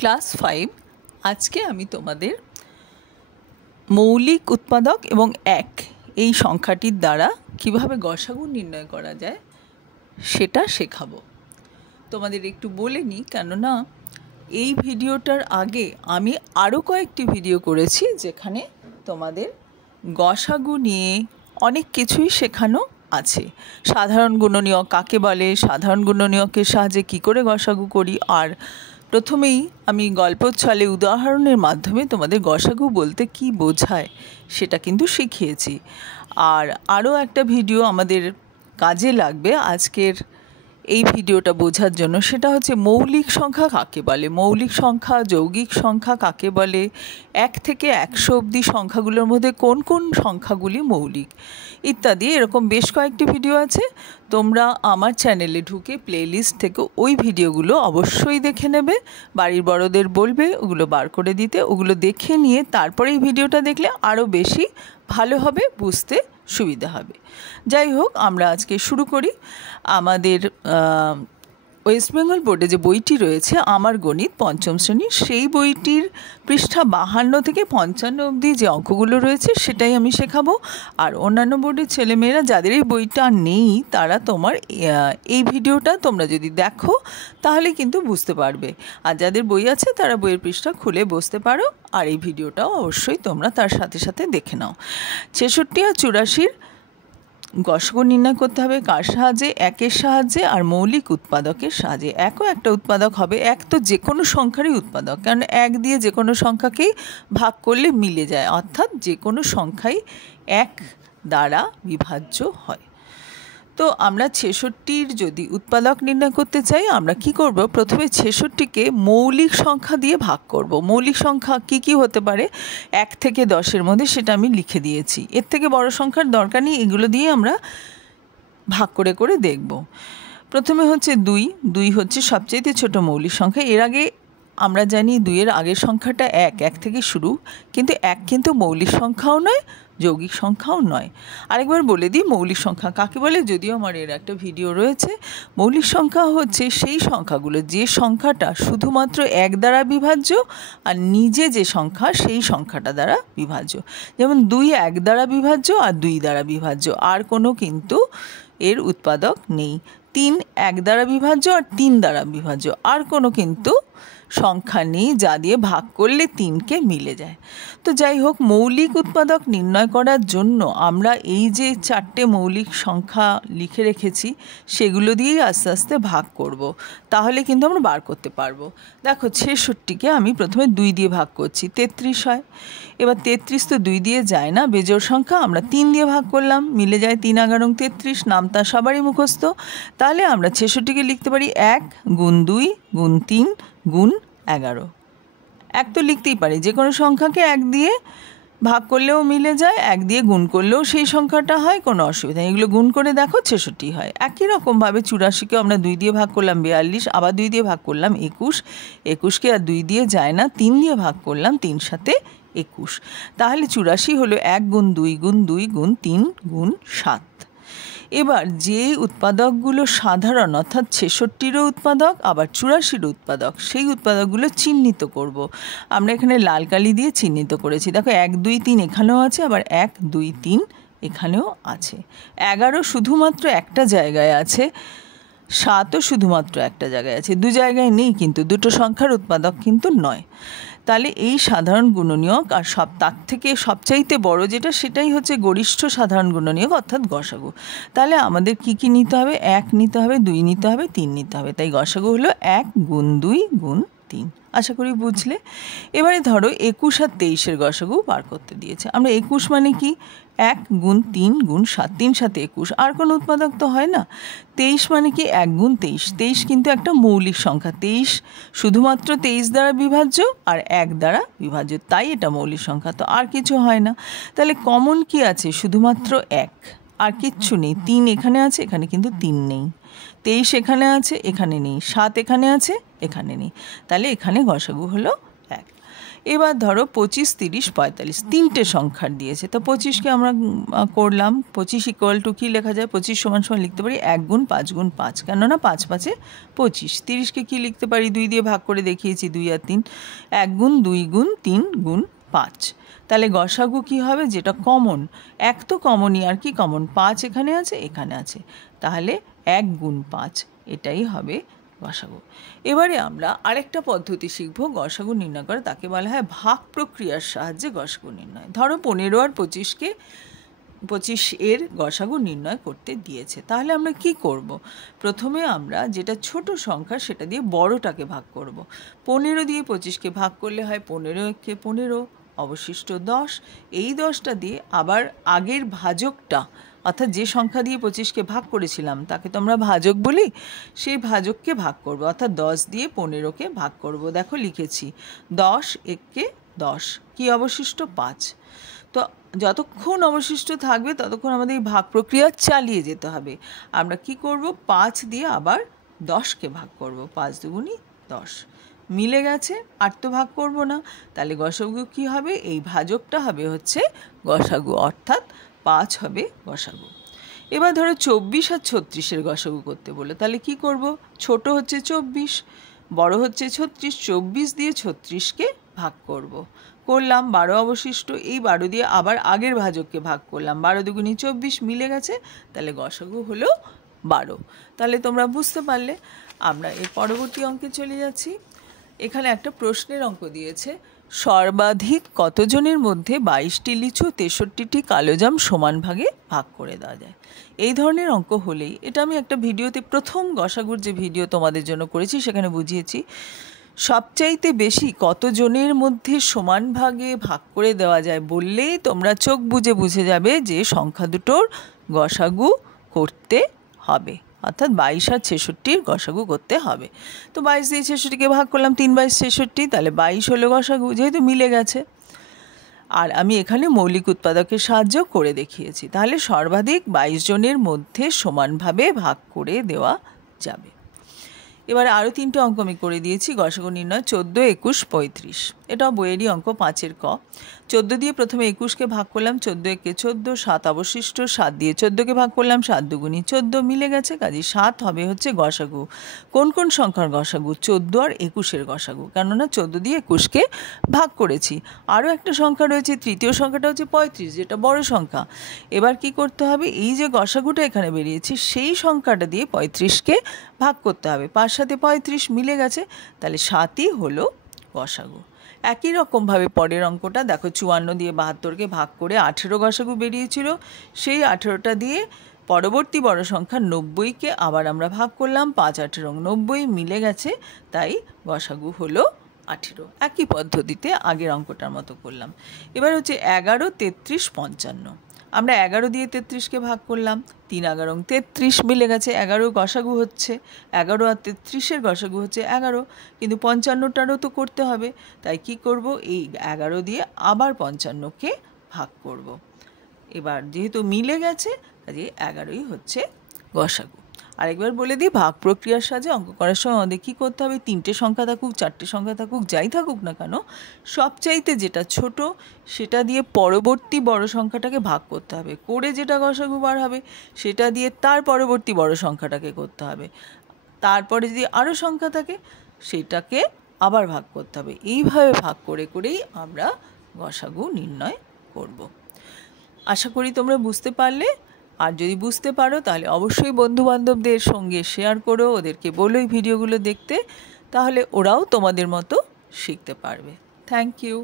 Class 5 আজকে আমি তোমাদের মৌলিক উৎপাদক এবং এক এই সংখ্যাটির দ্বারা কিভাবে গসাগু নির্ণয় করা যায় সেটা শেখাবো। তোমাদের একটু বলে নিই, কেননা এই ভিডিওটার আগে আমি আরও কয়েকটি ভিডিও করেছি যেখানে তোমাদের গসাগু নিয়ে অনেক কিছুই শেখানো আছে। সাধারণ গুণনীয়ক কাকে বলে, সাধারণ গুণনীয়কের সাহায্যে কী করে গসাগু করি, আর প্রথমেই আমি গল্পের ছলে উদাহরণের মাধ্যমে তোমাদের গসাগু বলতে কি বোঝায় সেটা কিন্তু শিখিয়েছি। আর আরও একটা ভিডিও আমাদের কাজে লাগবে আজকের এই ভিডিওটা বোঝার জন্য, সেটা হচ্ছে মৌলিক সংখ্যা কাকে বলে, মৌলিক সংখ্যা যৌগিক সংখ্যা কাকে বলে, 1 থেকে 100 অবধি সংখ্যাগুলোর মধ্যে কোন কোন সংখ্যাগুলি মৌলিক ইত্যাদি। এরকম বেশ কয়েকটি ভিডিও আছে, তোমরা আমার চ্যানেলে ঢুকে প্লেলিস্ট থেকে ওই ভিডিওগুলো অবশ্যই দেখে নেবে। বাড়ির বড়দের বলবে ওগুলো বার করে দিতে, ওগুলো দেখে নিয়ে তারপরে এই ভিডিওটা দেখলে আরও বেশি ভালো হবে, বুঝতে সুবিধা হবে। যাই হোক, আমরা আজকে শুরু করি। আমাদের ওয়েস্ট বেঙ্গল বোর্ডে যে বইটি রয়েছে আমার গণিত পঞ্চম শ্রেণীর, সেই বইটির পৃষ্ঠা 52 থেকে 55 অবধি যে অঙ্কগুলো রয়েছে সেটাই আমি শেখাবো। আর অন্যান্য বোর্ডের ছেলেমেয়েরা যাদের এই বইটা নেই তারা তোমার এই ভিডিওটা তোমরা যদি দেখো তাহলে কিন্তু বুঝতে পারবে, আর যাদের বই আছে তারা বইয়ের পৃষ্ঠা খুলে বসতে পারো, আর এই ভিডিওটাও অবশ্যই তোমরা তার সাথে সাথে দেখে নাও। 66 আর 84 গসাগু নির্ণয় করতে হবে কার সাহায্যে? একের সাহায্যে আর মৌলিক উৎপাদকের সাহায্যে। একও একটা উৎপাদক হবে, এক তো যে কোনো সংখ্যারই উৎপাদক, কারণ এক দিয়ে যে কোনো সংখ্যাকেই ভাগ করলে মিলে যায়, অর্থাৎ যে কোনো সংখ্যাই এক দ্বারা বিভাজ্য হয়। তো আমরা 66-র যদি উৎপাদক নির্ণয় করতে চাই আমরা কি করব? প্রথমে 66-কে মৌলিক সংখ্যা দিয়ে ভাগ করব। মৌলিক সংখ্যা কি কি হতে পারে 1 থেকে 10-এর মধ্যে, সেটা আমি লিখে দিয়েছি। এর থেকে বড় সংখ্যার দরকার নেই, এগুলো দিয়ে আমরা ভাগ করে করে দেখব। প্রথমে হচ্ছে 2, 2 হচ্ছে সবচেয়ে ছোট মৌলিক সংখ্যা। এর আগে আমরা জানি 2-এর আগের সংখ্যাটা 1 থেকে শুরু, কিন্তু 1 কিন্তু মৌলিক সংখ্যাও নয় যৌগিক সংখ্যাও নয়। আরেকবার বলে দিই মৌলিক সংখ্যা কাকে বলে, যদিও আমার এর একটা ভিডিও রয়েছে। মৌলিক সংখ্যা হচ্ছে সেই সংখ্যাগুলো যে সংখ্যাটা শুধুমাত্র 1 দ্বারা বিভাজ্য আর নিজে যে সংখ্যা সেই সংখ্যাটা দ্বারা বিভাজ্য। যেমন 2 1 দ্বারা বিভাজ্য আর 2 দ্বারা বিভাজ্য, আর কোনো কিন্তু এর উৎপাদক নেই। 3 1 দ্বারা বিভাজ্য আর 3 দ্বারা বিভাজ্য, আর কোনো কিন্তু সংখ্যা নেই যা দিয়ে ভাগ করলে 3কে মিলে যায়। তো যাই হোক, মৌলিক উৎপাদক নির্ণয় করার জন্য আমরা এই যে 4টে মৌলিক সংখ্যা লিখে রেখেছি সেগুলো দিয়েই আস্তে আস্তে ভাগ করব, তাহলে কিন্তু আমরা বার করতে পারবো। দেখো 66-কে আমি প্রথমে 2 দিয়ে ভাগ করছি, 33 হয়। এবার 33 তো 2 দিয়ে যায় না, বেজোড় সংখ্যা, আমরা 3 দিয়ে ভাগ করলাম, মিলে যায় 3 11 33, নামতা সবারই মুখস্থ। তাহলে আমরা 66-কে লিখতে পারি 1 গুণ 2 গুণ 3 গুণ 11। 1 তো লিখতেই পারি, যে কোনো সংখ্যাকে 1 দিয়ে ভাগ করলেও মিলে যায়, 1 দিয়ে গুণ করলেও সেই সংখ্যাটা হয়, কোনো অসুবিধা নেই। এগুলো গুণ করে দেখো 66 হয়। একই রকমভাবে 84-কেও আমরা 2 দিয়ে ভাগ করলাম 42, আবার 2 দিয়ে ভাগ করলাম 21, 21-কে আর 2 দিয়ে যায় না, 3 দিয়ে ভাগ করলাম, 3 সাথে 21। তাহলে 84 হলো 1 গুণ 2 গুণ 2 গুণ 3 গুণ 7। এবার যে উৎপাদকগুলো সাধারণ, অর্থাৎ 66-রও উৎপাদক আবার 84-রও উৎপাদক, সেই উৎপাদকগুলো চিহ্নিত করব। আমরা এখানে লাল কালি দিয়ে চিহ্নিত করেছি। দেখো 1 2 3 এখানেও আছে, আবার 1 2 3 এখানেও আছে। 11 শুধুমাত্র একটা জায়গায় আছে, 7ও শুধুমাত্র একটা জায়গায় আছে, 2 জায়গায় নেই, কিন্তু দুটো সংখ্যার উৎপাদক কিন্তু নয়। তাহলে এই সাধারণ গুণনীয়ক আর তার থেকে সবচাইতে বড় যেটা, সেটাই হচ্ছে গরিষ্ঠ সাধারণ গুণনীয়ক অর্থাৎ গসাগু। তাহলে আমাদের কি কি নিতে হবে? 1 নিতে হবে, 2 নিতে হবে, 3 নিতে হবে। তাই গসাগু হলো 1 গুণ 2 গুণ 3। আশা করি বুঝলে। এবারে ধরো 21 আর 23-এর গসাগু বার করতে দিয়েছে। আমরা 21 মানে কি 1 গুণ 3 গুণ 7, 3 সাথে 21, আর কোনো উৎপাদক তো হয় না। 23 মানে কি 1 গুণ 23, 23 কিন্তু একটা মৌলিক সংখ্যা, 23 শুধুমাত্র 23 দ্বারা বিভাজ্য আর 1 দ্বারা বিভাজ্য, তাই এটা মৌলিক সংখ্যা, তো আর কিছু হয় না। তাহলে কমন কি আছে? শুধুমাত্র 1, আর কিচ্ছু নেই। 3 এখানে আছে, এখানে কিন্তু 3 নেই। 23 এখানে আছে, এখানে নেই। 7 এখানে আছে, এখানে নেই। তাহলে এখানে গসাগু হলো 1। এবার ধরো 25, 30, 45 তিনটে সংখ্যার দিয়েছে, তো 25কে আমরা করলাম। 25 ইকুয়াল টু কী লেখা যায়? 25 সমান সমান লিখতে পারি 1 গুণ 5 গুণ 5, কেননা 5 5 25। 30কে কী লিখতে পারি? 2 দিয়ে ভাগ করে দেখিয়েছি, 2 আর 3, 1 গুণ 2 গুণ 3 গুণ 5। তাহলে গসাগু কী হবে? যেটা কমন, 1 তো কমনই, আর কি কমন? 5 এখানে আছে, এখানে আছে, তাহলে 1 গুণ 5 এটাই হবে গসাগু। এবারে আমরা আরেকটা পদ্ধতি শিখব গসাগু নির্ণয় করা, তাকে বলা হয় ভাগ প্রক্রিয়ার সাহায্যে গসাগু নির্ণয়। ধরো 15 আর 25 এর গসাগু নির্ণয় করতে দিয়েছে, তাহলে আমরা কি করব? প্রথমে আমরা যেটা ছোট সংখ্যা সেটা দিয়ে বড়টাকে ভাগ করব। 15 দিয়ে 25কে ভাগ করলে হয় 15 15, অবশিষ্ট 10। এই 10টা দিয়ে আবার আগের ভাজকটা, অর্থাৎ যে সংখ্যা দিয়ে 25কে ভাগ করেছিলাম তাকে তো আমরা ভাজক বলি, সেই ভাজককে ভাগ করব, অর্থাৎ 10 দিয়ে 15কে ভাগ করব। দেখো লিখেছি 10 একে 10, কি অবশিষ্ট? 5। তো যতক্ষণ অবশিষ্ট থাকবে ততক্ষণ আমাদের এই ভাগ প্রক্রিয়া চালিয়ে যেতে হবে। আমরা কি করব? 5 দিয়ে আবার 10কে ভাগ করব, 5 দুগুণি 10, মিলে গেছে, আর তো ভাগ করব না, তাহলে গসাগু কি হবে? এই ভাজকটা হবে হচ্ছে গসাগু, অর্থাৎ 5 হবে গসাগু। এবার ধরো 24 আর 36-এর গসাগু করতে বলে, তাহলে কি করব? ছোট হচ্ছে 24, বড় হচ্ছে 36, 24 দিয়ে 36কে ভাগ করব, করলাম, 12 অবশিষ্ট। এই 12 দিয়ে আবার আগের ভাজককে ভাগ করলাম, 12 দুগুণি 24, মিলে গেছে, তাহলে গসাগু হলো 12। তাহলে তোমরা বুঝতে পারলে। আমরা এর পরবর্তী অঙ্কে চলে যাচ্ছি। এখানে একটা প্রশ্নের অঙ্ক দিয়েছে, সর্বাধিক কতজনের মধ্যে 22টি লিচু 63টি কালোজাম সমান ভাগে ভাগ করে দেওয়া যায়? এই ধরনের অঙ্ক হলেই, এটা আমি একটা ভিডিওতে, প্রথম গসাগুর যে ভিডিও তোমাদের জন্য করেছি সেখানে বুঝিয়েছি, সবচাইতে বেশি কতজনের মধ্যে সমান ভাগে ভাগ করে দেওয়া যায় বললেই তোমরা চোখ বুজে বুঝে যাবে যে সংখ্যা দুটোর গসাগু করতে হবে, অর্থাৎ 22 আর 66-র গসাগু করতে হবে। তো 22 দিয়ে 66কে ভাগ করলাম, 3 22 66, তাহলে 22 হলো গসাগু, যেহেতু মিলে গেছে। আর আমি এখানে মৌলিক উৎপাদকের সাহায্য করে দেখিয়েছি, তাহলে সর্বাধিক 22 জনের মধ্যে সমানভাবে ভাগ করে দেওয়া যাবে। এবারে আরও 3টে অঙ্ক আমি করে দিয়েছি গসাগু নির্ণয়, 14, 21, 35। এটাও বইয়েরই অঙ্ক, 5-এর ক। 14 দিয়ে প্রথমে 21কে ভাগ করলাম, 14 একে 14, 7 অবশিষ্ট, 7 দিয়ে 14কে ভাগ করলাম, 7 দুগুণি 14, মিলে গেছে, কাজে 7 হবে হচ্ছে গসাগু। কোন কোন সংখ্যার গসাগু? 14 আর 21-এর গসাগু, কেননা 14 দিয়ে 21কে ভাগ করেছি। আরও একটা সংখ্যা রয়েছে, তৃতীয় সংখ্যাটা হচ্ছে 35, যেটা বড় সংখ্যা। এবার কি করতে হবে? এই যে গসাগুটা এখানে বেরিয়েছে সেই সংখ্যাটা দিয়ে 35কে ভাগ করতে হবে, 5 সাথে 35, মিলে গেছে, তাহলে 7ই হলো গসাগু। একই রকমভাবে পরের অঙ্কটা দেখো, 54 দিয়ে 72কে ভাগ করে 18 গসাগু বেরিয়েছিল, সেই 18টা দিয়ে পরবর্তী বড় সংখ্যা 90কে আবার আমরা ভাগ করলাম, 5 18 90, মিলে গেছে, তাই গসাগু হলো 18। একই পদ্ধতিতে আগের অঙ্কটার মতো করলাম। এবার হচ্ছে 11, 33, 55। আমরা 11 দিয়ে 33কে ভাগ করলাম, 3 11 33, মিলে গেছে, 11 গসাগু হচ্ছে, 11 আর 33-এর গসাগু হচ্ছে 11, কিন্তু 55টারও তো করতে হবে, তাই কি করব? এই 11 দিয়ে আবার 55কে ভাগ করব। এবার যেহেতু মিলে গেছে, কাজে 11ই হচ্ছে গসাগু। আরেকবার বলে দিই, ভাগ প্রক্রিয়ার সাহায্যে অঙ্ক করার সময় আমাদের কী করতে হবে? 3টে সংখ্যা থাকুক, 4টে সংখ্যা থাকুক, যাই থাকুক না কেন, সবচাইতে যেটা ছোট সেটা দিয়ে পরবর্তী বড় সংখ্যাটাকে ভাগ করতে হবে, করে যেটা গসাগু বার হবে সেটা দিয়ে তার পরবর্তী বড় সংখ্যাটাকে করতে হবে, তারপরে যদি আরও সংখ্যা থাকে সেটাকে আবার ভাগ করতে হবে। এইভাবে ভাগ করে করেই আমরা গসাগু নির্ণয় করব। আশা করি তোমরা বুঝতে পারলে। আর যদি বুঝতে পারো তাহলে অবশ্যই বন্ধুবান্ধবদের সঙ্গে শেয়ার করো, ওদেরকে বলো এই ভিডিওগুলো দেখতে, তাহলে ওরাও তোমাদের মতো শিখতে পারবে। Thank you.